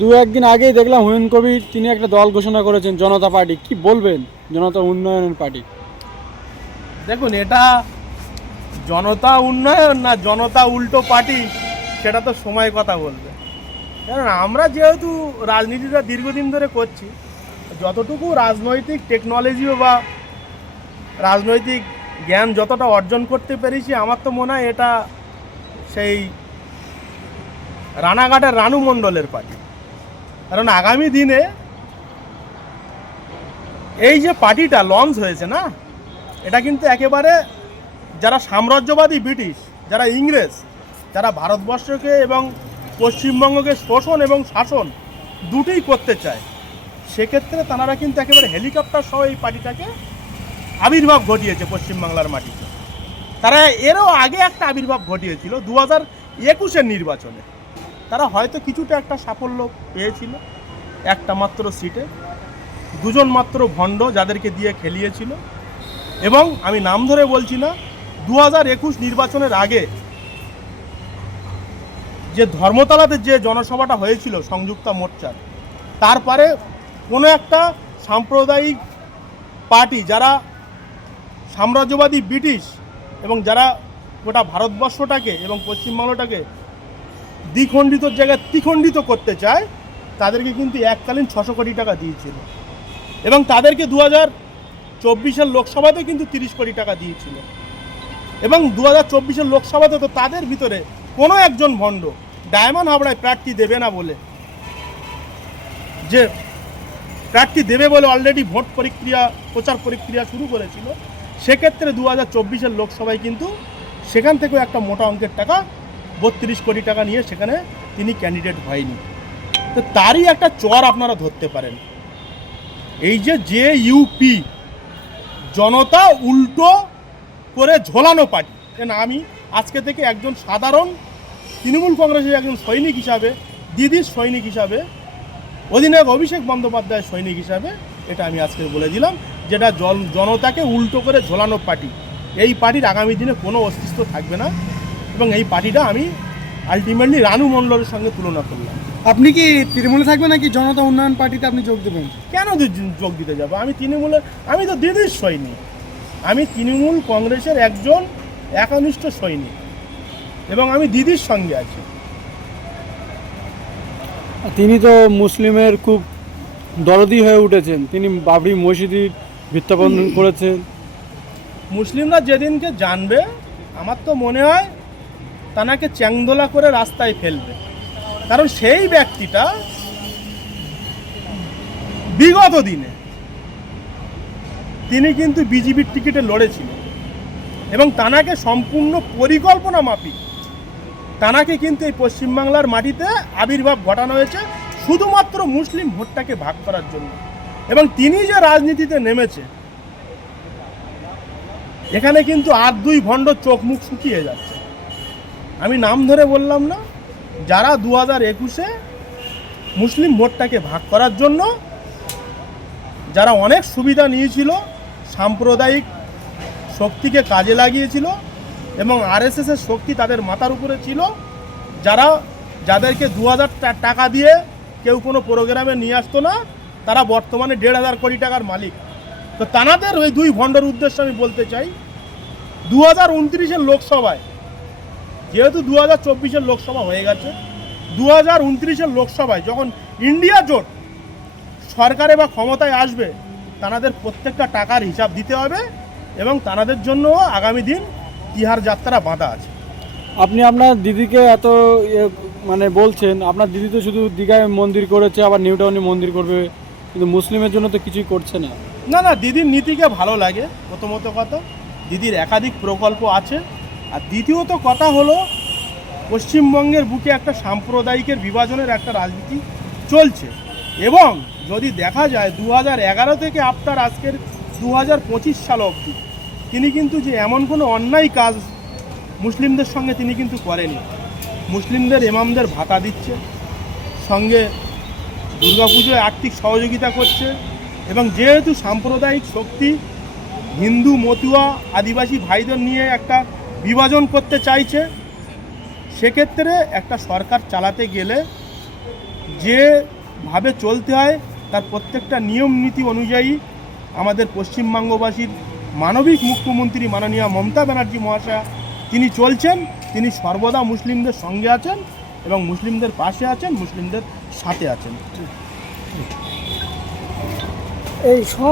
দু একদিন আগেই দেখলাম হুমায়ুন কবির তিনি একটা দল ঘোষণা করেছেন, জনতা পার্টি। কি বলবেন জনতা উন্নয়ন পার্টি? দেখুন, এটা জনতা উন্নয়ন না জনতা উল্টো পার্টি, সেটা তো সময় কথা বলবে। কারণ আমরা যেহেতু রাজনীতিটা দীর্ঘদিন ধরে করছি, যতটুকু রাজনৈতিক টেকনোলজি বা রাজনৈতিক জ্ঞান যতটা অর্জন করতে পেরেছি, আমার তো মনে হয় এটা সেই রানাঘাটের রানু মণ্ডলের পার্টি। কারণ আগামী দিনে এই যে পার্টিটা লঞ্চ হয়েছে না, এটা কিন্তু একেবারে যারা সাম্রাজ্যবাদী ব্রিটিশ, যারা ইংরেজ, যারা ভারতবর্ষকে এবং পশ্চিমবঙ্গকে শোষণ এবং শাসন দুটোই করতে চায়, সেক্ষেত্রে তাঁরা কিন্তু একেবারে হেলিকপ্টার সহ এই পার্টিটাকে আবির্ভাব ঘটিয়েছে পশ্চিমবাংলার মাটিতে। তারা এরও আগে একটা আবির্ভাব ঘটিয়েছিল 2021-এর নির্বাচনে। তারা হয়তো কিছুটা একটা সাফল্য পেয়েছিল, একটা মাত্র সিটে দুজন মাত্র ভণ্ড যাদেরকে দিয়ে খেলিয়েছিল। এবং আমি নাম ধরে বলছি না, 2021 নির্বাচনের আগে যে ধর্মতলাতে যে জনসভাটা হয়েছিল সংযুক্তা মোর্চার, তারপরে কোনো একটা সাম্প্রদায়িক পার্টি যারা সাম্রাজ্যবাদী ব্রিটিশ এবং যারা গোটা ভারতবর্ষটাকে এবং পশ্চিমবাংলাটাকে দ্বিখণ্ডিতর জায়গায় ত্রিখণ্ডিত করতে চায়, তাদেরকে কিন্তু এককালীন 600 কোটি টাকা দিয়েছিল। এবং তাদেরকে 2024-এর লোকসভাতে কিন্তু 30 কোটি টাকা দিয়েছিল। এবং 2024-এর লোকসভাতে তো তাদের ভিতরে কোনো একজন ভণ্ড ডায়মন্ড হাবড়ায় প্রার্থী দেবে না বলে, যে প্রার্থী দেবে বলে অলরেডি ভোট প্রক্রিয়া প্রচার প্রক্রিয়া শুরু করেছিল, সেক্ষেত্রে 2024-এর লোকসভায় কিন্তু সেখান থেকেও একটা মোটা অঙ্কের টাকা 32 কোটি টাকা নিয়ে সেখানে তিনি ক্যান্ডিডেট হয়নি। তো তারই একটা চর আপনারা ধরতে পারেন। এই যে ইউপি জনতা উল্টো করে ঝোলানো পার্টি, কেন আমি আজকে থেকে একজন সাধারণ তৃণমূল কংগ্রেসের একজন সৈনিক হিসাবে, দিদির সৈনিক হিসাবে, অধিনায়ক অভিষেক বন্দ্যোপাধ্যায়ের সৈনিক হিসাবে এটা আমি আজকে বলে দিলাম, যেটা জনতাকে উল্টো করে ঝোলানো পার্টি। এই পার্টির আগামী দিনে কোনো অস্তিত্ব থাকবে না, এবং এই পার্টিটা আমি আলটিমেটলি রানু মণ্ডলের সঙ্গে তুলনা করলাম। আপনি কি তৃণমূলে থাকবেন নাকি জনতা উন্নয়ন পার্টিতে আপনি যোগ দেবেন? কেন যোগ দিতে যাবো? আমি তো দিদির সৈনিক, আমি তৃণমূল কংগ্রেসের একজন একনিষ্ঠ সৈনিক, এবং আমি দিদির সঙ্গে আছি। তিনি তো মুসলিমের খুব দরদি হয়ে উঠেছেন, তিনি বাবরি মসজিদের ভিত্তিবন্ধন করেছেন। মুসলিমরা যেদিনকে জানবে, আমার তো মনে হয় তানাকে চ্যাংদোলা করে রাস্তায় ফেলবে। কারণ সেই ব্যক্তিটা বিগত দিনে তিনি কিন্তু বিজেপির টিকিটে লড়েছিল, এবং তানাকে সম্পূর্ণ পরিকল্পনা মাফিক তানাকে কিন্তু এই পশ্চিমবাংলার মাটিতে আবির্ভাব ঘটানো হয়েছে শুধুমাত্র মুসলিম ভোটটাকে ভাগ করার জন্য। এবং তিনি যে রাজনীতিতে নেমেছে, এখানে কিন্তু আর দুই ভণ্ড চোখ মুখ শুকিয়ে যাচ্ছে। আমি নাম ধরে বললাম না, যারা 2021-এ মুসলিম ভোটটাকে ভাগ করার জন্য যারা অনেক সুবিধা নিয়েছিল, সাম্প্রদায়িক শক্তিকে কাজে লাগিয়েছিল, এবং আরএসএসের শক্তি তাদের মাথার উপরে ছিল, যাদেরকে 2000 টাকা দিয়ে কেউ কোনো প্রোগ্রামে নিয়ে আসতো না, তারা বর্তমানে 1500 কোটি টাকার মালিক। তো তানাদের ওই দুই ভণ্ডের উদ্দেশ্যে আমি বলতে চাই, 2029-এর লোকসভায়, যেহেতু 2024-এর লোকসভা হয়ে গেছে, 2029-এর লোকসভায় যখন ইন্ডিয়া জোট সরকারে বা ক্ষমতায় আসবে, তাদের প্রত্যেকটা টাকার হিসাব দিতে হবে, এবং তাদের জন্য আগামী দিন তিহার যাত্রা বাঁধা আছে। আপনি আপনার দিদিকে এত বলছেন, আপনার দিদি তো শুধু দীঘায় মন্দির করেছে, আবার নিউ টাউনে মন্দির করবে, কিন্তু মুসলিমের জন্য তো কিছুই করছে না। না, দিদির নীতিকে ভালো লাগে। প্রথমত কথা, দিদির একাধিক প্রকল্প আছে। আর দ্বিতীয়ত কথা হলো, পশ্চিমবঙ্গের বুকে একটা সাম্প্রদায়িকের বিভাজনের একটা রাজনীতি চলছে, এবং যদি দেখা যায় 2011 থেকে আপনার আজকের 2025 সাল অবধি তিনি কিন্তু যে এমন কোনো অন্যায় কাজ মুসলিমদের সঙ্গে তিনি কিন্তু করেনি। মুসলিমদের ইমামদের ভাতা দিচ্ছে, সঙ্গে দুর্গাপুজোয় আর্থিক সহযোগিতা করছে, এবং যেহেতু সাম্প্রদায়িক শক্তি হিন্দু মতুয়া আদিবাসী ভাইদের নিয়ে একটা বিভাজন করতে চাইছে, সেক্ষেত্রে একটা সরকার চালাতে গেলে যেভাবে চলতে হয় তার প্রত্যেকটা নিয়ম নীতি অনুযায়ী আমাদের পশ্চিমবঙ্গবাসীর মানবিক মুখ্যমন্ত্রী মাননীয় মমতা ব্যানার্জি মহাশয়া তিনি চলছেন। তিনি সর্বদা মুসলিমদের সঙ্গে আছেন এবং মুসলিমদের পাশে আছেন, মুসলিমদের সাথে আছেন। এই সব